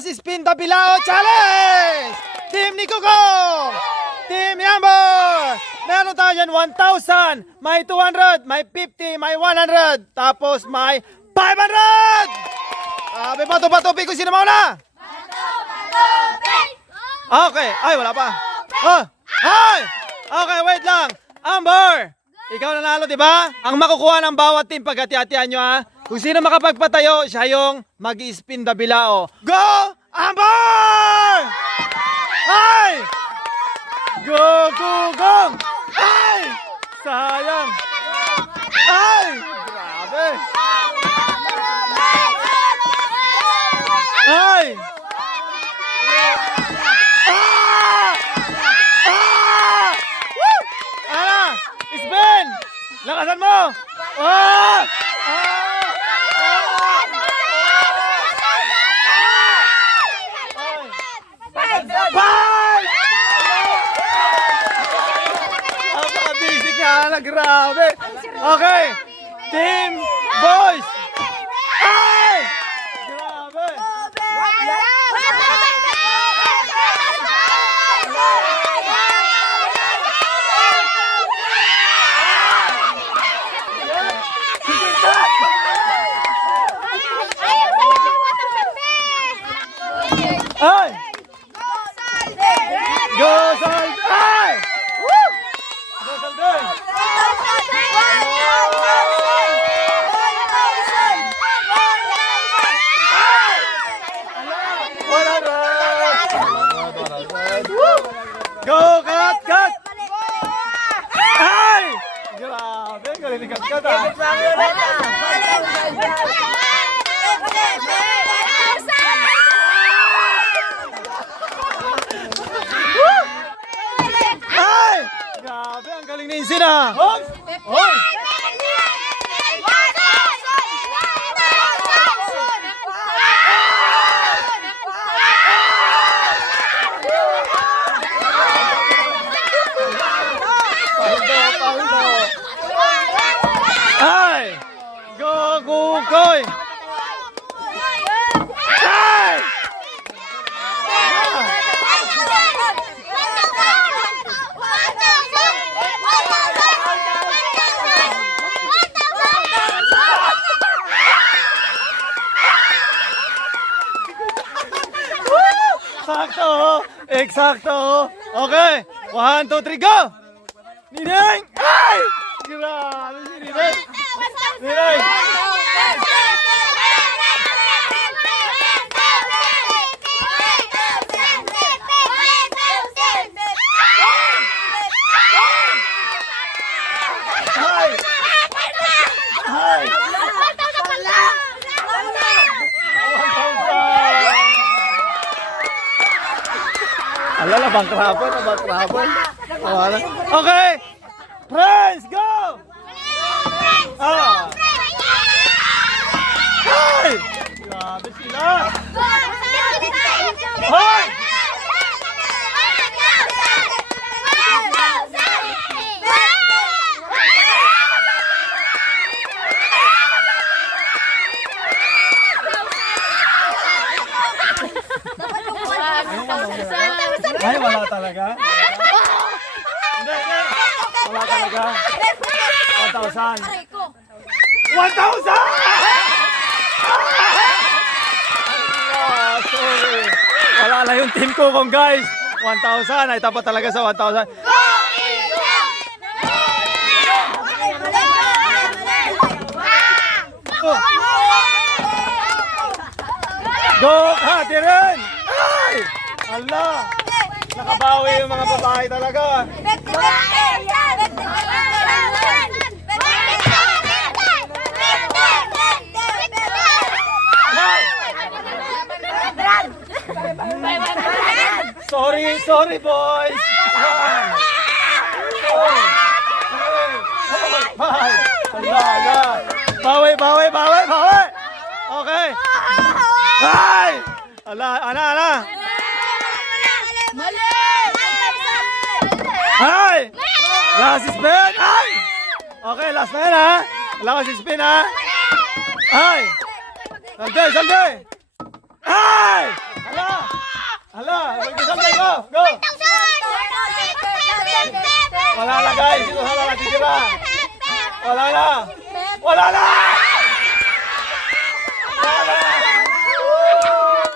Plus spin the bilao challenge! Team ni Kuko! Team Yambor! Meron tayo dyan 1,000, may 200, may 50, may 100, tapos may 500! Sabi bato bato pico sino mauna? Okay, ay wala pa. Oh, ay! Okay, wait lang. Amber, ikaw nanalo, di ba? Ang makukuha ng bawat team pagkati-hatian nyo ha. Kung sino makapagpatayo, siya yung mag-spin the bilao. Go, Amber! Ay! Go, go, go! Ay! Sayang! Ay! Grabe! Ay! Ah! Ah! Woo! Ana! Spin! Mo! Ah! Ah! Five! Napaka-busy ka na, grabe! Okay! Team Boys! Ay! Grabe! Ay! Go Salde! Ay! Woo! Go Salde! Wala na! Go, cut, cut! Ay! Grabe, galing ni cut, cut ah. Ay! Grabe, ang galing ni Insin ah. Hoy! Hoy! Ay! Go, go, go! Ay! Sakto! oh. Eksakto! oh. Okay! One, two, three, go! Nineng! Ay! Grabe si Nineng! Nineng! Ay! Ay! Alala, bangkrapon, bangkrapon. Wala. Okay! Friends, go! Ah! Ay! Grabe sila! Hoy! Ay, wala talaga. Hindi, hindi. Wala talaga. 1,000. 1,000! Ah, sorry. Wala na yung team ko kong guys. 1,000. Ay, tapat talaga sa 1,000. Go, Katirin! Ay! Allah! Nakabawi yung mga babae talaga. Sorry, sorry boys. One, two, three, four, five. Bawi, bawi, bawi, bawi. Okay. Ay! Ala, ala, ala. Ay! Last spin! Ay! Okay, last na yan ha. Last spin ha. Ay! Salde, salde! Hala, magkasabay ko. Go. Wala na guys, ito wala na titira. Wala na. Wala na. Wala na.